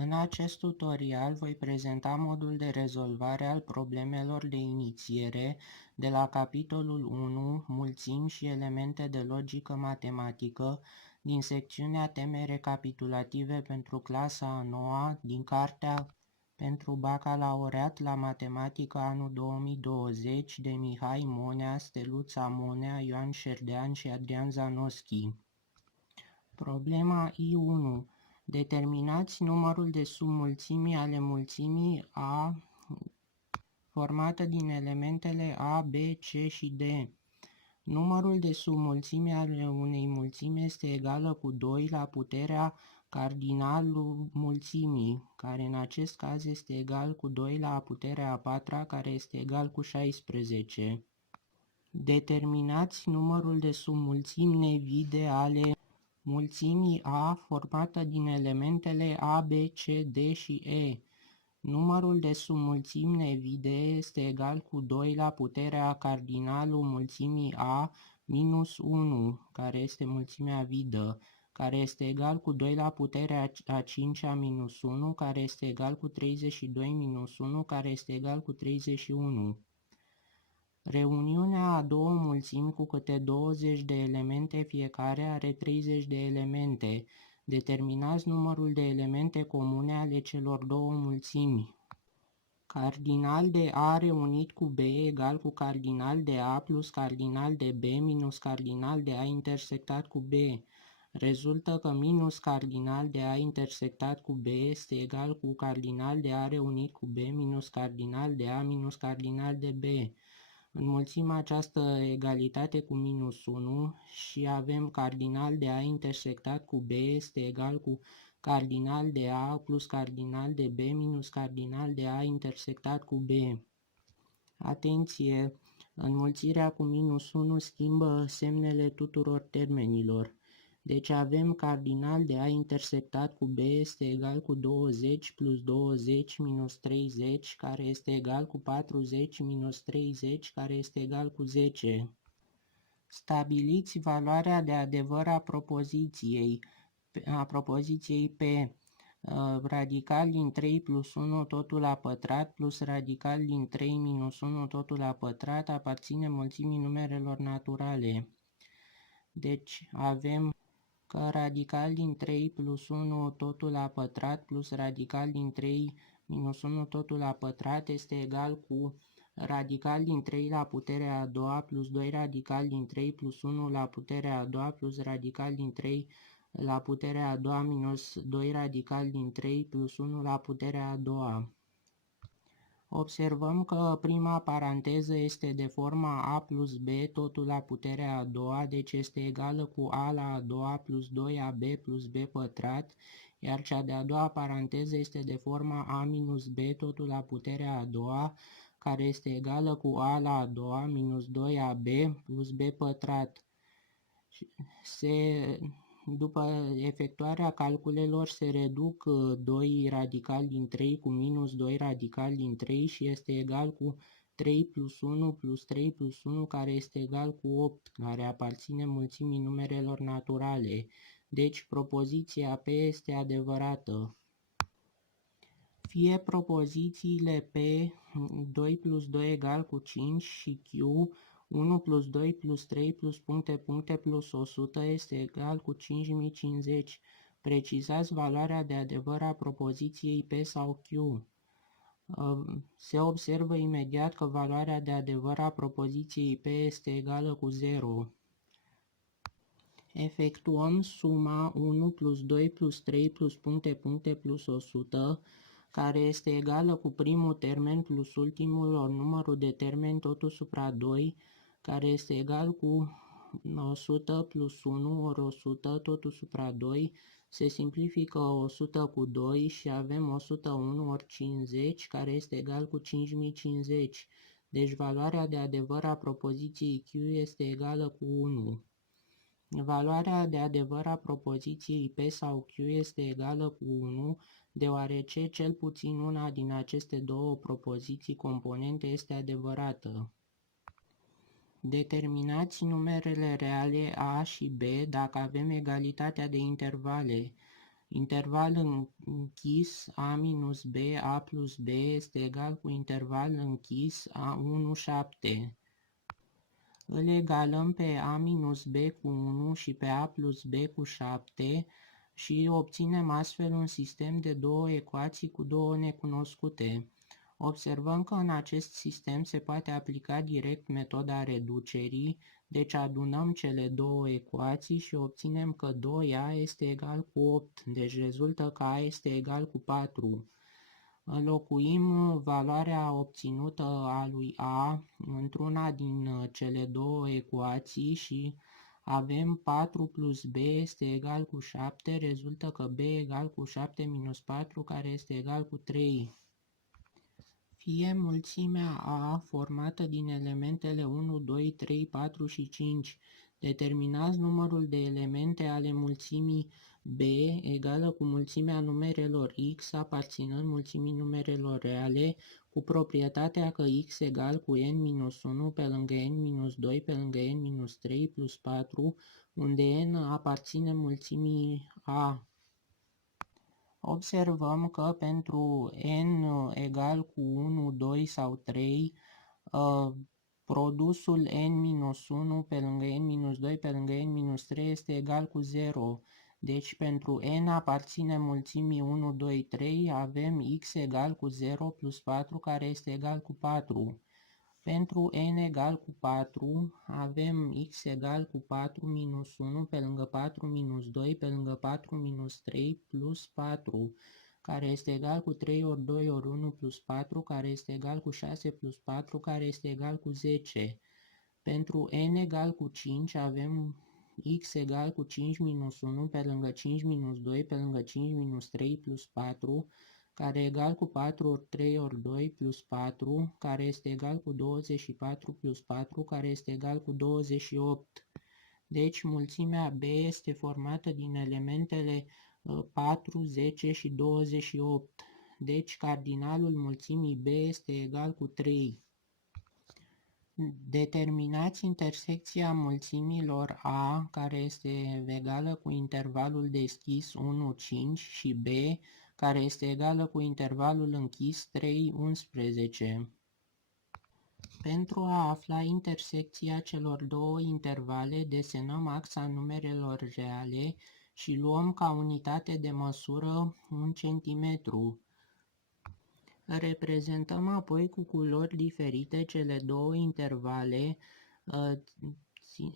În acest tutorial voi prezenta modul de rezolvare al problemelor de inițiere de la capitolul 1, mulțimi și elemente de logică matematică, din secțiunea teme recapitulative pentru clasa a 9-a din cartea pentru bacalaureat la matematică anul 2020 de Mihai Monea, Steluța Monea, Ioan Șerdean și Adrian Zanoschi. Problema I1. Determinați numărul de submulțimi ale mulțimii A formată din elementele A, B, C și D. Numărul de submulțimi ale unei mulțimi este egală cu 2 la puterea cardinalul mulțimii, care în acest caz este egal cu 2 la puterea a patra, care este egal cu 16. Determinați numărul de submulțimi nevide ale mulțimii A formată din elementele A, B, C, D și E. Numărul de submulțimi nevide este egal cu 2 la puterea cardinalul mulțimii A minus 1, care este mulțimea vidă, care este egal cu 2 la puterea a 5-a minus 1, care este egal cu 32 minus 1, care este egal cu 31. Reuniunea a două mulțimi cu câte 20 de elemente fiecare are 30 de elemente. Determinați numărul de elemente comune ale celor două mulțimi. Cardinal de A reunit cu B egal cu cardinal de A plus cardinal de B minus cardinal de A intersectat cu B. Rezultă că minus cardinal de A intersectat cu B este egal cu cardinal de A reunit cu B minus cardinal de A minus cardinal de B. Înmulțim această egalitate cu minus 1 și avem cardinal de A intersectat cu B este egal cu cardinal de A plus cardinal de B minus cardinal de A intersectat cu B. Atenție! Înmulțirea cu minus 1 schimbă semnele tuturor termenilor. Deci avem cardinal de A intersectat cu B este egal cu 20 plus 20 minus 30, care este egal cu 40 minus 30, care este egal cu 10. Stabiliți valoarea de adevăr a propoziției P. Radical din 3 plus 1 totul la pătrat plus radical din 3 minus 1 totul la pătrat aparține mulțimii numerelor naturale. Deci avem că radical din 3 plus 1 totul la pătrat plus radical din 3 minus 1 totul la pătrat este egal cu radical din 3 la puterea a doua plus 2 radical din 3 plus 1 la puterea a doua plus radical din 3 la puterea a doua minus 2 radical din 3 plus 1 la puterea a doua. Observăm că prima paranteză este de forma a plus b totul la puterea a doua, deci este egală cu a la a doua plus 2ab plus b pătrat, iar cea de-a doua paranteză este de forma a minus b totul la puterea a doua, care este egală cu a la a doua minus 2ab plus b pătrat. După efectuarea calculelor se reduc 2 radical din 3 cu minus 2 radical din 3 și este egal cu 3 plus 1 plus 3 plus 1 care este egal cu 8, care aparține mulțimii numerelor naturale. Deci propoziția P este adevărată. Fie propozițiile P 2 plus 2 egal cu 5 și Q 1 plus 2 plus 3 plus puncte plus 100 este egal cu 5050. Precizați valoarea de adevăr a propoziției P sau Q. Se observă imediat că valoarea de adevăr a propoziției P este egală cu 0. Efectuăm suma 1 plus 2 plus 3 plus puncte plus 100, care este egală cu primul termen plus ultimul ori numărul de termeni totul supra 2, care este egal cu 100 plus 1 ori 100 totul supra 2, se simplifică 100 cu 2 și avem 101 ori 50, care este egal cu 5050. Deci valoarea de adevăr a propoziției Q este egală cu 1. Valoarea de adevăr a propoziției P sau Q este egală cu 1, deoarece cel puțin una din aceste două propoziții componente este adevărată. Determinați numerele reale A și B dacă avem egalitatea de intervale. Interval închis A minus B, A plus B este egal cu interval închis A1, 7. Îl egalăm pe A minus B cu 1 și pe A plus B cu 7 și obținem astfel un sistem de două ecuații cu două necunoscute. Observăm că în acest sistem se poate aplica direct metoda reducerii, deci adunăm cele două ecuații și obținem că 2A este egal cu 8, deci rezultă că A este egal cu 4. Înlocuim valoarea obținută a lui A într-una din cele două ecuații și avem 4 plus B este egal cu 7, rezultă că B egal cu 7 minus 4, care este egal cu 3. Fie mulțimea A formată din elementele 1, 2, 3, 4 și 5. Determinați numărul de elemente ale mulțimii B egală cu mulțimea numerelor X aparținând mulțimii numerelor reale, cu proprietatea că X egal cu n-1 pe lângă n-2 pe lângă n-3 plus 4, unde n aparține mulțimii A. Observăm că pentru n egal cu 1, 2 sau 3, produsul n-1 pe lângă n-2 pe lângă n-3 este egal cu 0. Deci pentru n aparține mulțimii 1, 2, 3, avem x egal cu 0 plus 4, care este egal cu 4. Pentru n egal cu 4, avem x egal cu 4 minus 1 pe lângă 4 minus 2 pe lângă 4 minus 3 plus 4, care este egal cu 3 ori 2 ori 1 plus 4, care este egal cu 6 plus 4, care este egal cu 10. Pentru n egal cu 5, avem x egal cu 5 minus 1 pe lângă 5 minus 2 pe lângă 5 minus 3 plus 4, care e egal cu 4 ori 3 ori 2 plus 4, care este egal cu 24 plus 4, care este egal cu 28. Deci mulțimea B este formată din elementele 4, 10 și 28. Deci cardinalul mulțimii B este egal cu 3. Determinați intersecția mulțimilor A, care este egală cu intervalul deschis 1, 5 și B, care este egală cu intervalul închis 3, 11. Pentru a afla intersecția celor două intervale, desenăm axa numerelor reale și luăm ca unitate de măsură 1 cm. Reprezentăm apoi cu culori diferite cele două intervale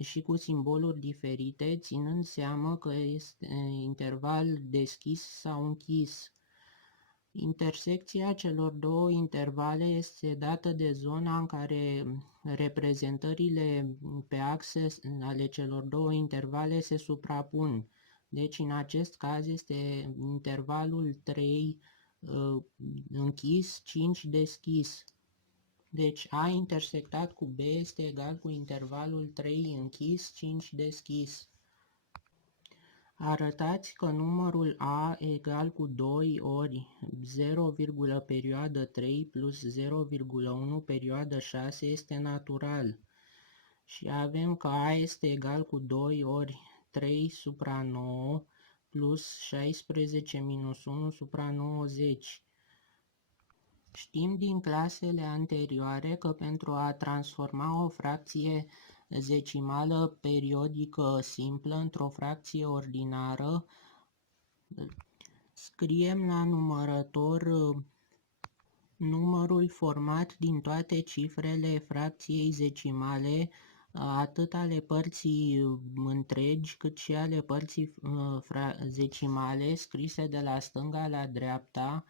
și cu simboluri diferite, ținând seama că este interval deschis sau închis. Intersecția celor două intervale este dată de zona în care reprezentările pe axe ale celor două intervale se suprapun. Deci în acest caz este intervalul 3 închis, 5 deschis. Deci A intersectat cu B este egal cu intervalul 3 închis, 5 deschis. Arătați că numărul A egal cu 2 ori 0, perioadă 3 plus 0,1 perioadă 6 este natural. Și avem că A este egal cu 2 ori 3 supra 9 plus 16 minus 1 supra 90. Știm din clasele anterioare că pentru a transforma o fracție decimală periodică simplă într-o fracție ordinară, scriem la numărător numărul format din toate cifrele fracției decimale, atât ale părții întregi cât și ale părții decimale, scrise de la stânga la dreapta,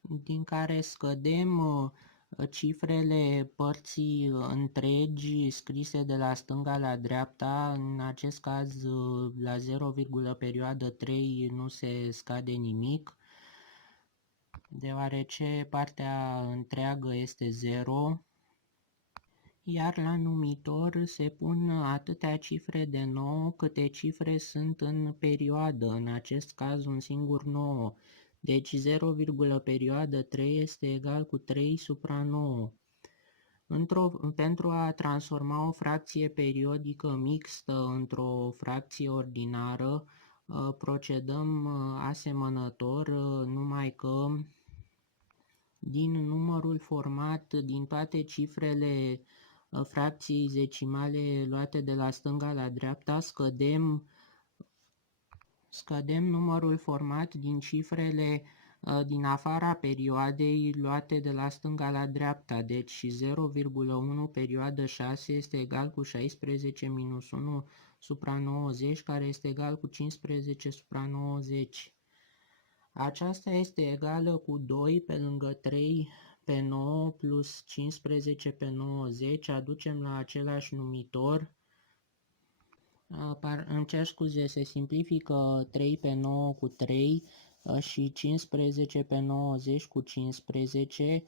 din care scădem cifrele părții întregi scrise de la stânga la dreapta. În acest caz la 0, perioadă 3 nu se scade nimic, deoarece partea întreagă este 0, iar la numitor se pun atâtea cifre de 9 câte cifre sunt în perioadă, în acest caz un singur 9. Deci 0, perioadă 3 este egal cu 3 supra 9. Pentru a transforma o fracție periodică mixtă într-o fracție ordinară, procedăm asemănător, numai că din numărul format din toate cifrele fracției zecimale luate de la stânga la dreapta, scădem numărul format din cifrele din afara perioadei luate de la stânga la dreapta, deci 0,1 perioadă 6 este egal cu 16 minus 1 supra 90, care este egal cu 15 supra 90. Aceasta este egală cu 2 pe lângă 3 pe 9 plus 15 pe 90, aducem la același numitor. Îmi cer scuze, se simplifică 3 pe 9 cu 3 și 15 pe 90 cu 15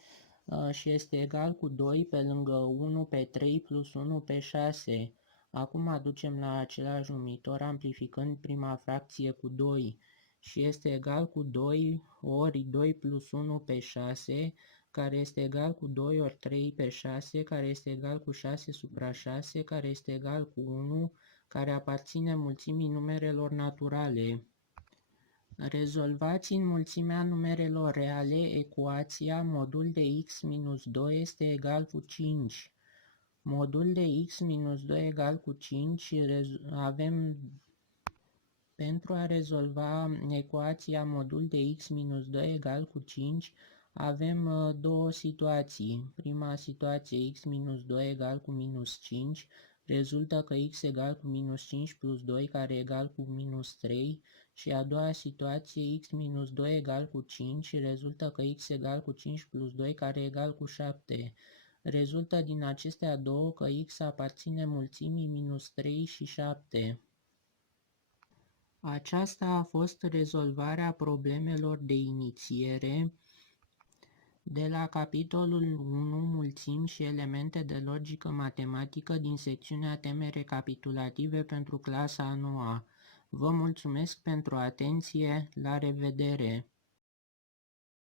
și este egal cu 2 pe lângă 1 pe 3 plus 1 pe 6. Acum aducem la același numitor amplificând prima fracție cu 2 și este egal cu 2 ori 2 plus 1 pe 6, care este egal cu 2 ori 3 pe 6, care este egal cu 6 supra 6, care este egal cu 1, care aparține mulțimii numerelor naturale. Rezolvați în mulțimea numerelor reale ecuația modul de x minus 2 este egal cu 5. Modul de x minus 2 egal cu 5 avem, pentru a rezolva ecuația modul de x minus 2 egal cu 5, avem două situații. Prima situație, x minus 2 egal cu minus 5, rezultă că x egal cu minus 5 plus 2, care e egal cu minus 3, și a doua situație, x minus 2 egal cu 5, rezultă că x egal cu 5 plus 2, care e egal cu 7. Rezultă din acestea două că x aparține mulțimii minus 3 și 7. Aceasta a fost rezolvarea problemelor de inițiere de la capitolul 1, mulțimi și elemente de logică matematică din secțiunea teme recapitulative pentru clasa a 9-a. Vă mulțumesc pentru atenție, la revedere!